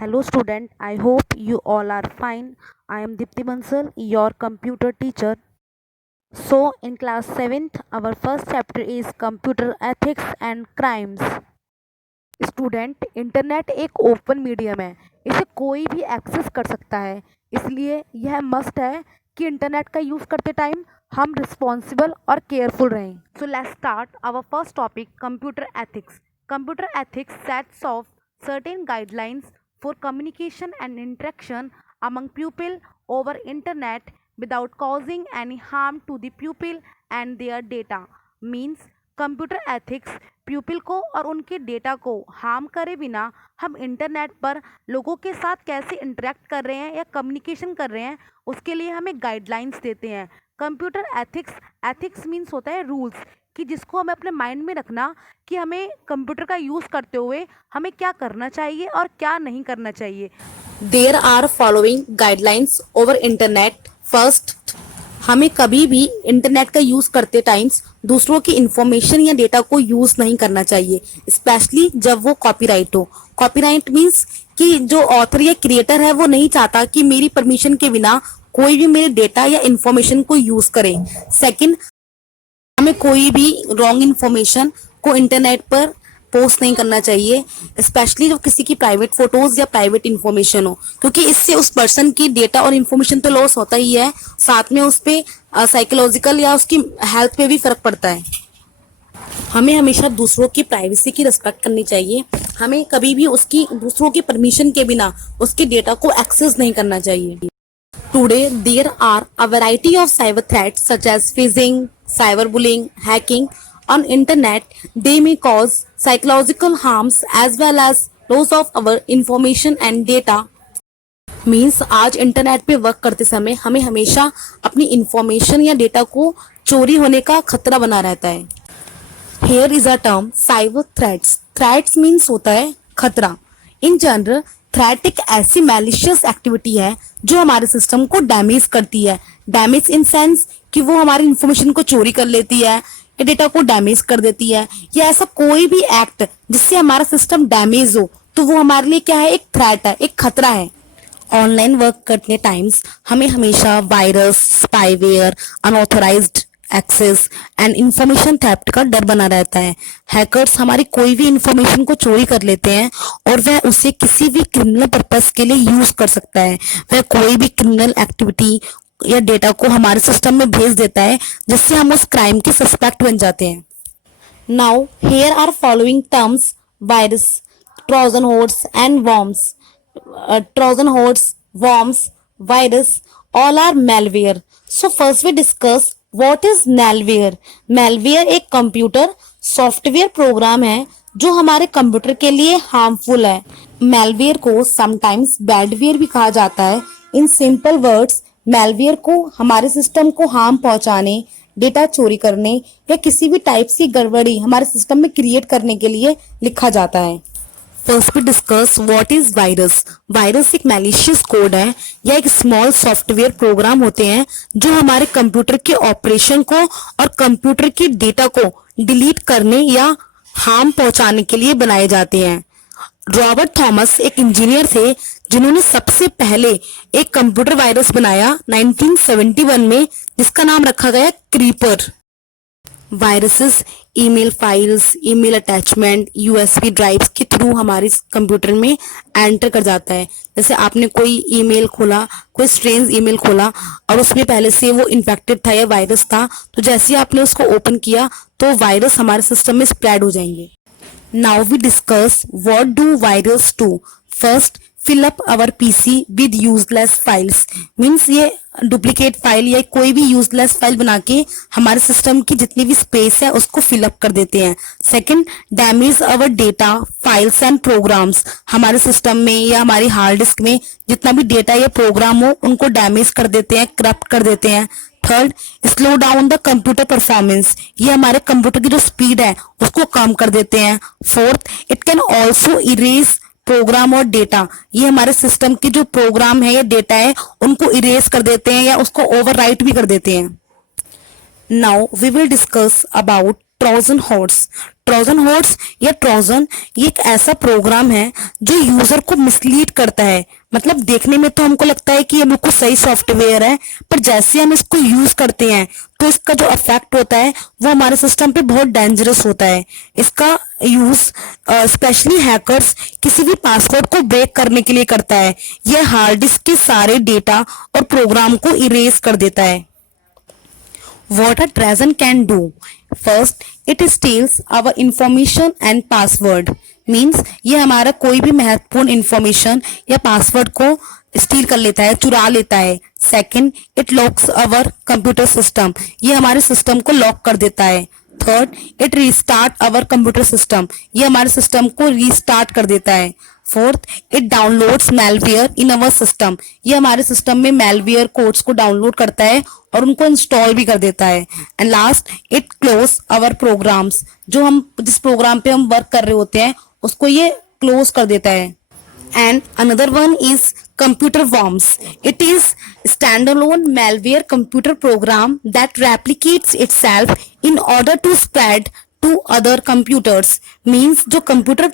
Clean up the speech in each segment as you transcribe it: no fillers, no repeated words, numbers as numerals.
Hello student, I hope you all are fine. I am Dipti Bansal, your computer teacher. So in class 7th, our first chapter is computer ethics and crimes. Student, internet एक open medium है, इसे कोई भी access कर सकता है, इसलिए यह मस्ट है कि इंटरनेट का यूज़ करते टाइम हम रिस्पॉन्सिबल और केयरफुल रहें. So let's start our first topic, computer ethics. Computer ethics sets of certain guidelines for communication and interaction among pupil over internet without causing any harm to the pupil and their data. Means computer ethics प्यूपिल को और उनके data को harm करे बिना हम internet पर लोगों के साथ कैसे इंटरेक्ट कर रहे हैं या कम्युनिकेशन कर रहे हैं, उसके लिए हमें गाइडलाइंस देते हैं. कंप्यूटर एथिक्स मीन्स होता है रूल्स, कि जिसको हमें अपने माइंड में रखना कि हमें कंप्यूटर का यूज़ करते हुए हमें क्या करना चाहिए और क्या नहीं करना चाहिए. There are following guidelines over internet. First, हमें कभी भी इंटरनेट का यूज करते टाइम्स दूसरों की इंफॉर्मेशन या डेटा को यूज नहीं करना चाहिए, स्पेशली जब वो कॉपीराइट हो. कॉपीराइट मीन्स कि जो ऑथर या क्रिएटर है वो नहीं चाहता कि मेरी परमिशन के बिना कोई भी मेरे डेटा या इंफॉर्मेशन को यूज करे. सेकंड, हमें कोई भी रॉन्ग इन्फॉर्मेशन को इंटरनेट पर पोस्ट नहीं करना चाहिए, स्पेशली जब किसी की प्राइवेट फोटोज या प्राइवेट इन्फॉर्मेशन हो, क्योंकि इससे उस पर्सन की डेटा और इन्फॉर्मेशन तो लॉस होता ही है, साथ में उस पे साइकोलॉजिकल या उसकी हेल्थ पे भी फर्क पड़ता है. हमें हमेशा दूसरों की प्राइवेसी की रिस्पेक्ट करनी चाहिए. हमें कभी भी उसकी दूसरों की परमिशन के बिना उसके डेटा को एक्सेस नहीं करना चाहिए. Today, there are a variety of cyber threats such as phishing, cyberbullying, hacking. On internet, they may cause psychological harms as well as loss of our information and data. Means आज internet पे work करते समय हमें हमेशा अपनी information या data को चोरी होने का खतरा बना रहता है. Here is a term, cyber threats. Threats means होता है खतरा. इन जनरल, थ्रेट एक ऐसी मैलिशियस एक्टिविटी है जो हमारे सिस्टम को डैमेज करती है. डैमेज इन सेंस कि वो हमारी इंफॉर्मेशन को चोरी कर लेती है या डेटा को डैमेज कर देती है, या ऐसा कोई भी एक्ट जिससे हमारा सिस्टम डैमेज हो तो वो हमारे लिए क्या है, एक थ्रेट है, एक खतरा है. ऑनलाइन वर्क करने टाइम्स हमें हमेशा virus, spyware, unauthorised access and information theft का डर बना रहता है. हैकर्स हमारी कोई भी इंफॉर्मेशन को चोरी कर लेते हैं और वह उसे किसी भी क्रिमिनल पर्पस के लिए यूज कर सकता है. वह कोई भी क्रिमिनल एक्टिविटी या डेटा को हमारे सिस्टम में भेज देता है जिससे हम उस क्राइम के सस्पेक्ट बन जाते हैं. Now here are following terms, virus, Trojan horse and worms. Trojan horse, worms, virus, all are malware. So first we discuss what is malware. Malware एक कंप्यूटर सॉफ्टवेयर प्रोग्राम है जो हमारे कंप्यूटर के लिए हार्मफुल है. malware को sometimes badware भी कहा जाता है. इन सिंपल वर्ड्स, malware को हमारे सिस्टम को हार्म पहुंचाने, डेटा चोरी करने या किसी भी टाइप की गड़बड़ी हमारे सिस्टम में क्रिएट करने के लिए लिखा जाता है. First we discuss what is virus. Virus एक मैलिशियस कोड है या एक स्मॉल सॉफ्टवेयर प्रोग्राम होते हैं जो हमारे कंप्यूटर के ऑपरेशन को और कंप्यूटर के डेटा को डिलीट करने या हार्म पहुंचाने के लिए बनाए जाते हैं. रॉबर्ट थॉमस एक इंजीनियर थे जिन्होंने सबसे पहले एक कंप्यूटर वायरस बनाया 1971 में, जिसका नाम रखा गया creeper. Viruses email files, email attachment, USB drives के थ्रू हमारे कंप्यूटर में एंटर कर जाता है. जैसे आपने कोई ईमेल खोला, कोई स्ट्रेंज ईमेल खोला और उसमें पहले से वो इन्फेक्टेड था या वायरस था, तो जैसे ही आपने उसको ओपन किया तो वायरस हमारे सिस्टम में स्प्रेड हो जाएंगे. Now we discuss what do virus do. First, fill up our PC with useless files. Means ये डुप्लीकेट फाइल या कोई भी यूजलेस फाइल बना के हमारे सिस्टम की जितनी भी स्पेस है उसको फिल अप कर देते हैं. Second, damage our data, files and programs. हमारे सिस्टम में या हमारी हार्ड डिस्क में जितना भी डेटा या प्रोग्राम हो उनको डैमेज कर देते हैं, करप्ट कर देते हैं. Third, slow down the computer performance. ये हमारे कंप्यूटर की जो स्पीड है उसको कम कर देते हैं. Fourth, it can also erase program और डेटा. ये हमारे सिस्टम की जो प्रोग्राम है या डेटा है उनको इरेज कर देते हैं या उसको ओवरराइट भी कर देते हैं. Now we will discuss about Trojan horse. Trojan horse या ट्रोजन ये एक ऐसा प्रोग्राम है जो यूजर को मिसलीड करता है। मतलब देखने में तो हमको लगता है कि ये बिल्कुल सही सॉफ्टवेयर है, पर जैसे हम इसको यूज करते हैं तो इसका जो इफेक्ट होता है वो हमारे सिस्टम पे बहुत डेंजरस होता है। इसका यूज स्पेशली हैकर्स किसी भी पासवर्ड को ब्रेक करने के लिए करता है। यह हार्ड डिस्क के सारे डेटा और प्रोग्राम को इरेज कर देता है। What a Trojan can do. First, it steals our information and password. Means ये हमारा कोई भी महत्वपूर्ण इंफॉर्मेशन या पासवर्ड को स्टील कर लेता है, चुरा लेता है। Second, it locks our computer system. ये हमारे सिस्टम को लॉक कर देता है। Third, it restart our computer system. ये हमारे सिस्टम को रीस्टार्ट कर देता है। Fourth, it downloads malware in our system. ये हमारे सिस्टम में मैलवेयर कोड्स को डाउनलोड करता है और उनको इंस्टॉल भी कर देता है। And last, it close our programs. जो हम जिस प्रोग्राम पे हम वर्क कर रहे होते हैं उसको ये क्लोज कर देता है। And another one is computer worms. It is standalone malware computer program that replicates itself in order to spread to other computers. Means जो computer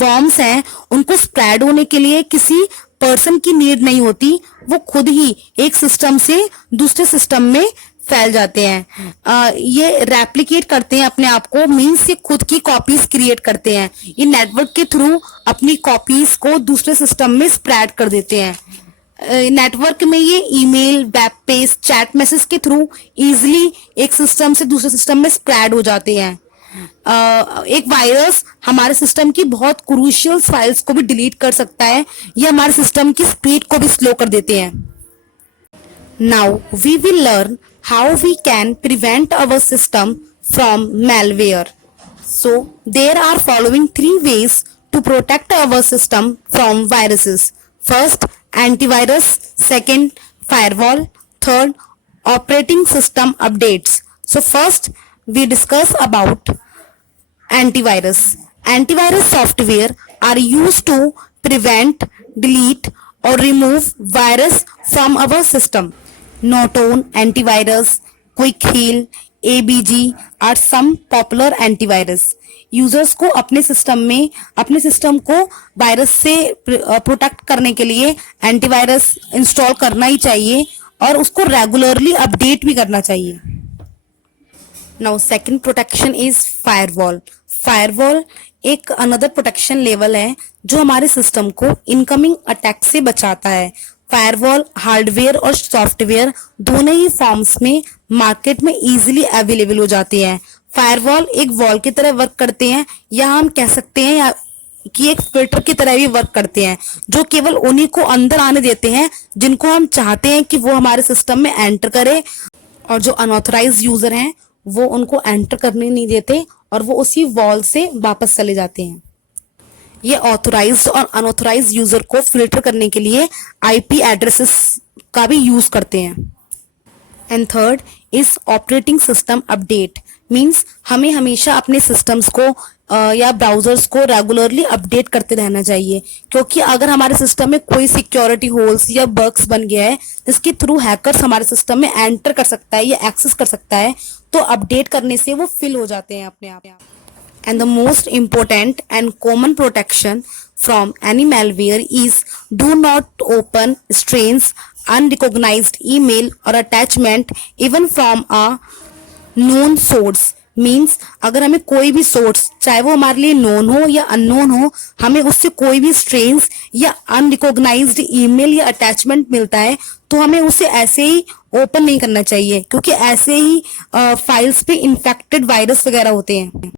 worms हैं उनको spread होने के लिए किसी पर्सन की नीड नहीं होती, वो खुद ही एक सिस्टम से दूसरे सिस्टम में फैल जाते हैं। ये रेप्लिकेट करते हैं अपने आप को, मीन्स ये खुद की कॉपीज क्रिएट करते हैं। ये नेटवर्क के थ्रू अपनी कॉपीज को दूसरे सिस्टम में स्प्रेड कर देते हैं। नेटवर्क में ये email, web page, chat message के थ्रू इजीली एक सिस्टम से दूसरे सिस्टम में स्प्रेड हो जाते हैं। एक वायरस हमारे सिस्टम की बहुत क्रूशियल फाइल्स को भी डिलीट कर सकता है। ये हमारे सिस्टम की स्पीड को भी स्लो कर देते हैं। Now we will learn how we can prevent our system from malware. So there are following 3 ways to protect our system from viruses. First, antivirus. Second, firewall. Third, operating system updates. So first we discuss about antivirus. Antivirus software are used to prevent, delete or remove virus from our system. Norton antivirus, Quick Heal, ABG are some popular antivirus. Users को अपने system को virus से protect करने के लिए antivirus install करना ही चाहिए और उसको रेगुलरली अपडेट भी करना चाहिए। Now second protection is firewall. Firewall एक अनदर प्रोटेक्शन लेवल है जो हमारे सिस्टम को इनकमिंग अटैक से बचाता है। फायरवॉल हार्डवेयर और सॉफ्टवेयर दोनों ही फॉर्म्स में मार्केट में इजीली अवेलेबल हो जाते हैं। फायरवॉल एक वॉल की तरह वर्क करते हैं, या हम कह सकते हैं कि एक फिल्टर की तरह भी वर्क करते हैं, जो केवल उन्हीं को अंदर आने देते हैं जिनको हम चाहते हैं कि वो हमारे सिस्टम में एंटर करे, और जो अनऑथराइज्ड यूजर हैं वो उनको एंटर करने नहीं देते और वो उसी वॉल से वापस चले जाते हैं। ये ऑथराइज्ड और अनऑथराइज्ड यूजर को फिल्टर करने के लिए आईपी एड्रेसेस का भी यूज करते हैं। And third is operating system update. Means हमें हमेशा अपने सिस्टम्स को या ब्राउजर्स को रेगुलरली अपडेट करते रहना चाहिए, क्योंकि अगर हमारे सिस्टम में कोई सिक्योरिटी होल्स या बग्स बन गया है जिसके थ्रू हैकर्स हमारे सिस्टम में एंटर कर सकता है या एक्सेस कर सकता है, तो अपडेट करने से वो फिल हो जाते हैं अपने आप। And the most important and common protection from any malware is do not open strange, unrecognized email or attachment even from a known source. Means अगर हमें कोई भी सोर्स, चाहे वो हमारे लिए नोन हो या अननोन हो, हमें उससे कोई भी स्ट्रेंज या अनरिकॉग्नाइज्ड ईमेल या अटैचमेंट मिलता है तो हमें उसे ऐसे ही ओपन नहीं करना चाहिए, क्योंकि ऐसे ही फाइल्स पे इन्फेक्टेड वायरस वगैरह होते हैं।